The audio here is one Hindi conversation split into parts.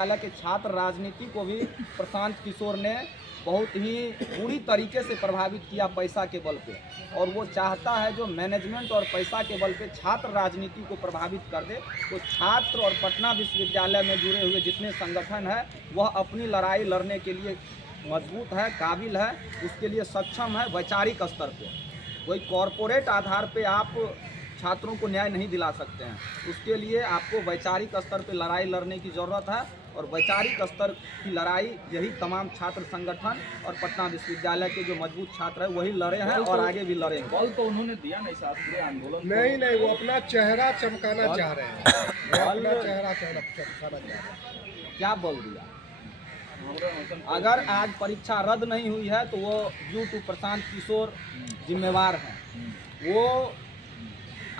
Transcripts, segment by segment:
हालांकि छात्र राजनीति को भी प्रशांत किशोर ने बहुत ही बुरी तरीके से प्रभावित किया पैसा के बल पे, और वो चाहता है जो मैनेजमेंट और पैसा के बल पे छात्र राजनीति को प्रभावित कर दे। तो छात्र और पटना विश्वविद्यालय में जुड़े हुए जितने संगठन हैं वह अपनी लड़ाई लड़ने के लिए मजबूत है, काबिल है, उसके लिए सक्षम है। वैचारिक स्तर पे कोई कॉरपोरेट आधार पे आप छात्रों को न्याय नहीं दिला सकते हैं, उसके लिए आपको वैचारिक स्तर पे लड़ाई लड़ने की ज़रूरत है। और वैचारिक स्तर की लड़ाई यही तमाम छात्र संगठन और पटना विश्वविद्यालय के जो मजबूत छात्र हैं वही लड़े हैं और आगे भी लड़ेंगे। बल तो उन्होंने दिया नहीं साथ पूरे आंदोलन नहीं, वो अपना चेहरा चमकाना चाह रहे हैं, अपना चेहरा चमकाना चाह रहे हैं। क्या बल दिया? अगर आज परीक्षा रद्द नहीं हुई है तो वो ड्यू टू प्रशांत किशोर जिम्मेवार हैं। वो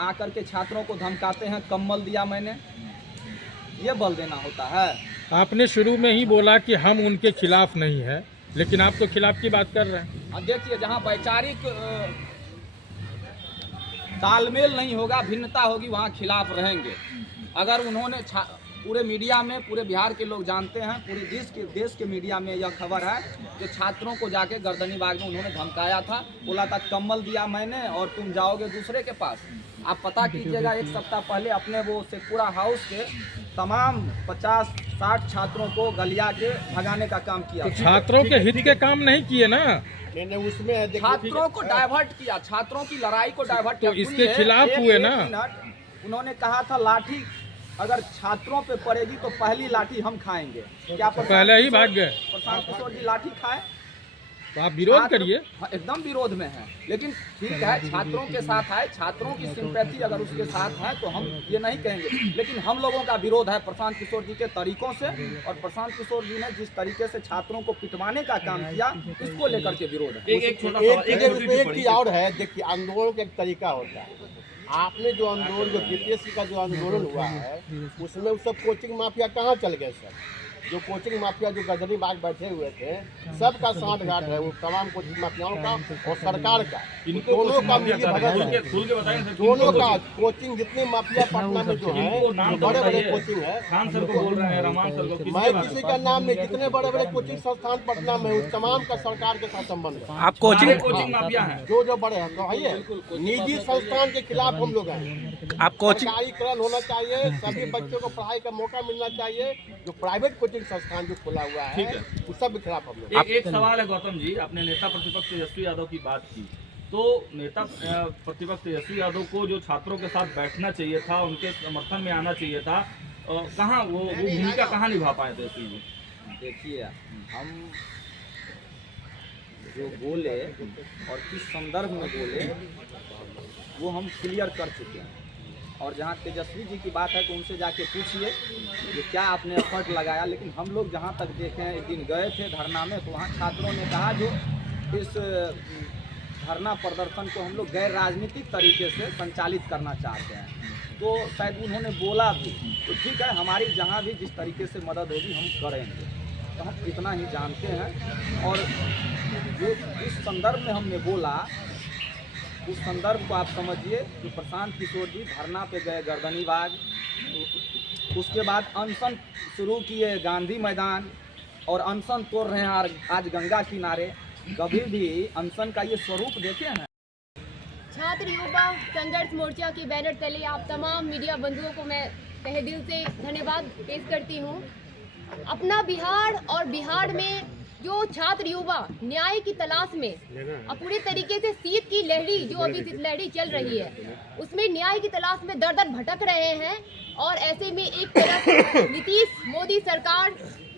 आकर के छात्रों को धमकाते हैं, कम्बल दिया मैंने, ये बल देना होता है। आपने शुरू में ही बोला कि हम उनके खिलाफ नहीं है, लेकिन आप तो खिलाफ की बात कर रहे हैं। अब देखिए, जहाँ वैचारिक तालमेल नहीं होगा, भिन्नता होगी, वहाँ खिलाफ रहेंगे। अगर उन्होंने पूरे मीडिया में, पूरे बिहार के लोग जानते हैं, पूरे देश के मीडिया में यह खबर है कि छात्रों को जाके गर्दनीबाग में उन्होंने धमकाया था, बोला था कम्बल दिया मैंने और तुम जाओगे दूसरे के पास। आप पता कीजिएगा, एक सप्ताह पहले अपने वो शेखपुरा हाउस के तमाम 50-60 छात्रों को गलिया के भगाने का काम किया। तो छात्रों के हित के काम नहीं किए ना, उसमें छात्रों को डाइवर्ट किया, छात्रों की लड़ाई को डाइवर्ट किया। तो इसके खिलाफ हुए ना। उन्होंने कहा था लाठी अगर छात्रों पे पड़ेगी तो पहली लाठी हम खाएंगे। क्या पहले ही भाग गए प्रशांत किशोर जी लाठी खाए? तो आप विरोध करिए। एकदम विरोध में है, लेकिन ठीक है, छात्रों के साथ है, छात्रों की सिंपैथी अगर उसके साथ है तो हम ये नहीं कहेंगे। लेकिन हम लोगों का विरोध है प्रशांत किशोर जी के तरीकों से, और प्रशांत किशोर जी ने जिस तरीके से छात्रों को पिटवाने का काम किया, इसको लेकर के विरोध है। एक चीज और है, देखिए आंदोलन का एक तरीका होता है। आपने जो आंदोलन, जो बीपीएससी का जो आंदोलन हुआ है, उसमें सब कोचिंग माफिया कहाँ चल गए सर? जो कोचिंग माफिया जो गर्दनीबाग बैठे हुए थे, सबका साथ घाट है वो तमाम कोचिंग माफियाओं का और सरकार का, दोनों का मिली भगत है। दोनों का कोचिंग जितने माफिया पटना में जो है, बड़े बड़े कोचिंग है, मैं किसी का नाम नहीं, जितने बड़े बड़े कोचिंग संस्थान पटना में उस तमाम का सरकार के साथ संबंध है। आप कोचिंग माफिया हैं, जो बड़े हैं, तो निजी संस्थान के खिलाफ हम लोग हैं। आप कोचिंग सरकारीकरण होना चाहिए, सभी बच्चों को पढ़ाई का मौका मिलना चाहिए। जो प्राइवेट कोचिंग संस्थान जो खुला हुआ है, उस सब के खिलाफ हम लोग। एक सवाल है गौतम जी, आपने नेता प्रतिपक्ष तेजस्वी यादव की बात की, तो नेता प्रतिपक्ष तेजस्वी यादव को जो छात्रों के साथ बैठना चाहिए था, उनके समर्थन में आना चाहिए था, कहाँ वो भूमिका कहाँ निभा पाए तेजस्वी जी? देखिए, हम जो बोले और किस संदर्भ में बोले वो हम क्लियर कर चुके हैं। और जहाँ तेजस्वी जी की बात है तो उनसे जाके पूछिए कि क्या आपने एफर्ट लगाया। लेकिन हम लोग जहाँ तक देखें, एक दिन गए थे धरना में, तो वहाँ छात्रों ने कहा जो इस धरना प्रदर्शन को हम लोग गैर राजनीतिक तरीके से संचालित करना चाहते हैं, तो शायद उन्होंने बोला भी। तो ठीक है, हमारी जहाँ भी जिस तरीके से मदद होगी हम करेंगे, तो हम इतना ही जानते हैं। और जो इस संदर्भ में हमने बोला, उस संदर्भ को आप समझिए कि प्रशांत किशोर जी धरना पे गए गर्दनीबाग, उसके बाद अनशन शुरू किए गांधी मैदान, और अनशन तोड़ रहे हैं आज गंगा किनारे। कभी भी अनशन का ये स्वरूप देखे हैं? छात्र युवा संघर्ष मोर्चा के बैनर तले आप तमाम मीडिया बंधुओं को मैं तहे दिल से धन्यवाद पेश करती हूँ। अपना बिहार और बिहार में जो छात्र युवा न्याय की तलाश में पूरी तरीके से शीत की लहरी, जो अभी शीत लहरी चल रही है, उसमें न्याय की तलाश में दर दर भटक रहे हैं। और ऐसे में एक तरफ नीतीश मोदी सरकार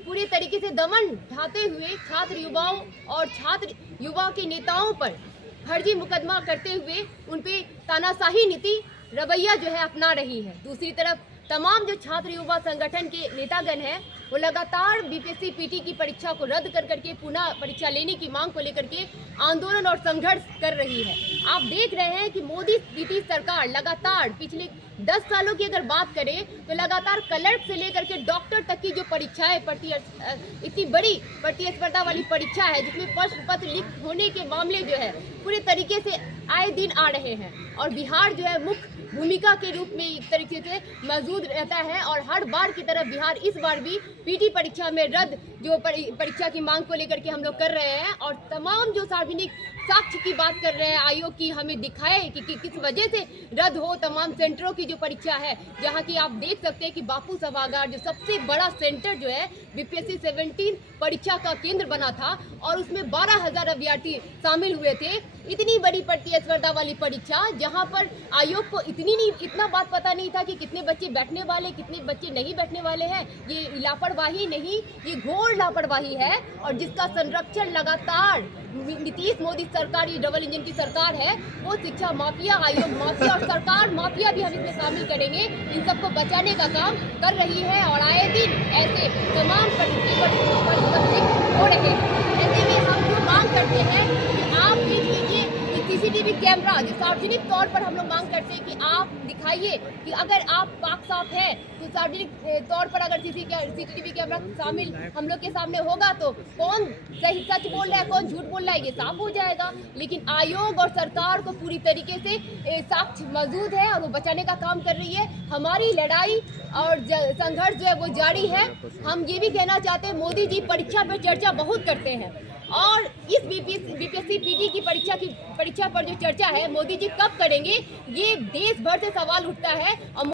पूरी तरीके से दमन ढाते हुए छात्र युवाओं और छात्र युवा के नेताओं पर फर्जी मुकदमा करते हुए उन पे तानाशाही नीति रवैया जो है अपना रही है। दूसरी तरफ तमाम जो छात्र युवा संगठन के नेतागण हैं वो लगातार बीपीएससी पीटी की परीक्षा को रद्द कर करके पुनः परीक्षा लेने की मांग को लेकर के आंदोलन और संघर्ष कर रही है। आप देख रहे हैं कि मोदी नीतीश सरकार लगातार पिछले 10 सालों की अगर बात करें तो लगातार क्लर्क से लेकर के डॉक्टर तक की जो परीक्षाएं इतनी बड़ी प्रतिस्पर्धा वाली परीक्षा है, जिसमें प्रश्न पत्र लीक होने के मामले जो है पूरे तरीके से आए दिन आ रहे हैं। और बिहार जो है मुख्य भूमिका के रूप में एक तरीके से मौजूद रहता है। और हर बार की तरह बिहार इस बार भी पीटी परीक्षा में रद्द जो परीक्षा की मांग को लेकर के हम लोग कर रहे हैं, और तमाम जो सार्वजनिक साक्ष्य की बात कर रहे हैं आयोग की, हमें दिखाए कि किस वजह से रद्द हो तमाम सेंटरों की जो परीक्षा है, जहां की आप देख सकते हैं कि बापू सभागार जो सबसे बड़ा सेंटर जो है बीपीएससी 17 परीक्षा का केंद्र बना था, और उसमें 12,000 अभ्यर्थी शामिल हुए थे। इतनी बड़ी प्रतिस्पर्धा वाली परीक्षा जहां पर आयोग को इतना बात पता नहीं था कि कितने बच्चे बैठने वाले, कितने बच्चे नहीं बैठने वाले हैं। ये लापरवाही नहीं, ये घोर लापरवाही है, और जिसका संरक्षण लगातार नीतीश मोदी सरकार, ये डबल इंजन की सरकार है, वो शिक्षा माफिया, आयोग माफिया और सरकार माफिया भी हम इसमें शामिल करेंगे, इन सबको बचाने का काम कर रही है। और आए दिन ऐसे तमाम परिस्थिति हो रहे हैं। ऐसे में हम जो मांग करते हैं कि आप देख लीजिए सीसीटीवी कैमरा, जो सार्वजनिक तौर पर हम लोग मांग करते हैं कि आप दिखाइए कि अगर आप पाक साफ है तो सार्वजनिक तौर पर अगर सीसीटीवी कैमरा शामिल हम लोग के सामने होगा तो कौन सही सच बोल रहा है, कौन झूठ बोल रहा है, ये साफ हो जाएगा। लेकिन आयोग और सरकार को पूरी तरीके से साक्ष्य मौजूद है और वो बचाने का काम कर रही है। हमारी लड़ाई और संघर्ष जो है वो जारी है। हम ये भी कहना चाहते हैं, मोदी जी परीक्षा पर चर्चा बहुत करते हैं, और इस बीपीएससी पीटी की परीक्षा पर जो चर्चा है मोदी जी कब करेंगे, ये देश भर से सवाल उठता है। और